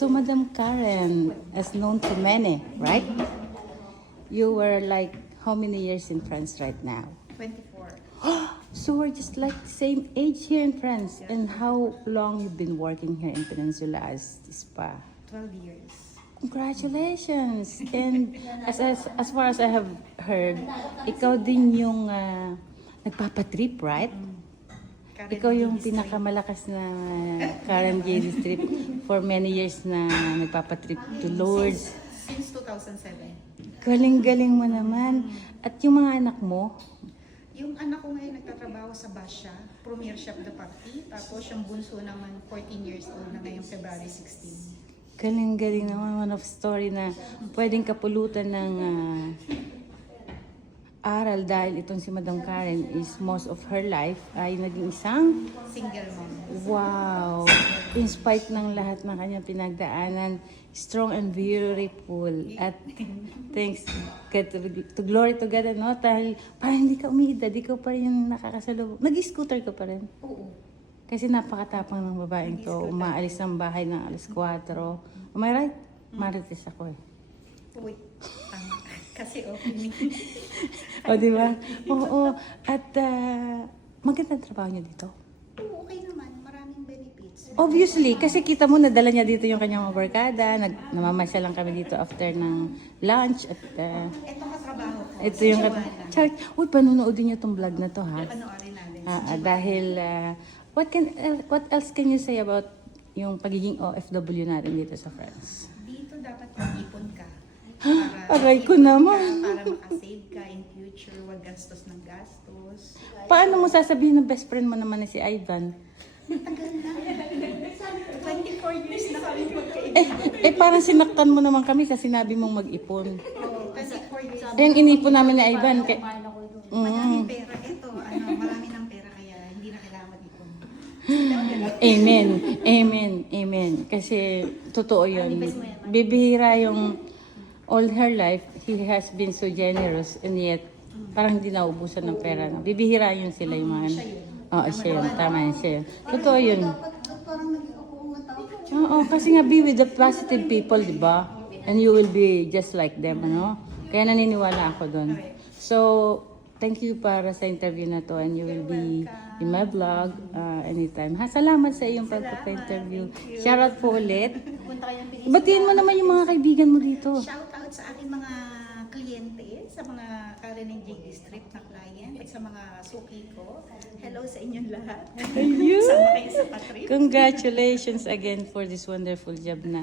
So, Madam Karen, as known to many, right? You were like how many years in France right now? 24. So we're just like the same age here in France. And how long you've been working here in Peninsula as spa? 12 years. Congratulations! And as far as I have heard, ikaw din yung nagpapatrip, right? Karen Ikaw yung Gillis pinakamalakas na Karen Gillis trip for many years na nagpapatrip to Lourdes. Since 2007. Galing-galing mo naman. At yung mga anak mo, Yung anak ko ngayon nagtatrabaho sa Basha, Premier Chef de Partie. Tapos yung bunso naman 14 years old na ngayong February 16. galing-galing naman, one of story na pwedeng kapulutan ng aral dahil itong si Madam Karen is most of her life ay naging isang Single mom. wow. In spite ng lahat ng kanyang pinagdaanan, strong and beautiful. At thanks God to glory to God, no? Dahil parang hindi ka umiidad, ikaw pa rin yung nakakasalubong. Nag-scooter ka pa rin. Oo. Kasi napakatapang ng babaeng to, umaalis ng bahay ng alas 4. Am I right? Marites ako eh. Uy, tama. Kasi opening. O, di ba? Oo. At magandang trabaho niyo dito. Oo, okay naman. Maraming benefits. Obviously, kasi kita mo nadala niya dito yung kanyang mga barkada. Namamasyal lang kami dito after ng lunch. At Ito katrabaho ko. ito si yung... Joanna. Uy, panunoodin niyo itong vlog na to, ha? Panoorin natin. Dahil, what else can you say about yung pagiging OFW natin dito sa France? Dito dapat mag-ipon ka. Aray ko ipon naman. Ka, para makasave ka in future, wag gastos ng gastos. Paano mo sasabihin ng best friend mo naman na si Ivan? Tagal na. 24 years na kami magkaibigan. Parang sinaktan mo naman kami kasi sinabi mong mag-ipon. 24 years. Yung inipon namin ni Ivan. Maraming pera. Ito, marami ng pera kaya hindi na kailangan mag-ipon. Amen. Amen. Amen. Kasi totoo yun. Bibihira yung all her life, he has been so generous and yet parang hindi naubusan ng pera. No? Bibihira yun sila yung mga... Oo, siya yun. Tama yun, siya yun. Totoo yun. Oo, kasi nga be with the positive people, di ba? And you will be just like them, ano? Kaya naniniwala ako doon. So, thank you para sa interview na to and you will be in my vlog anytime. Salamat sa iyong pagpapa-interview. Shoutout po ulit. Batiin mo naman yung mga kaibigan mo dito. Shout out sa aking mga kliyente, sa mga Karen and J District na client, at sa mga suki ko. Hello sa inyong lahat. Ayun! Sama kayo sa Patrip. Congratulations again for this wonderful job na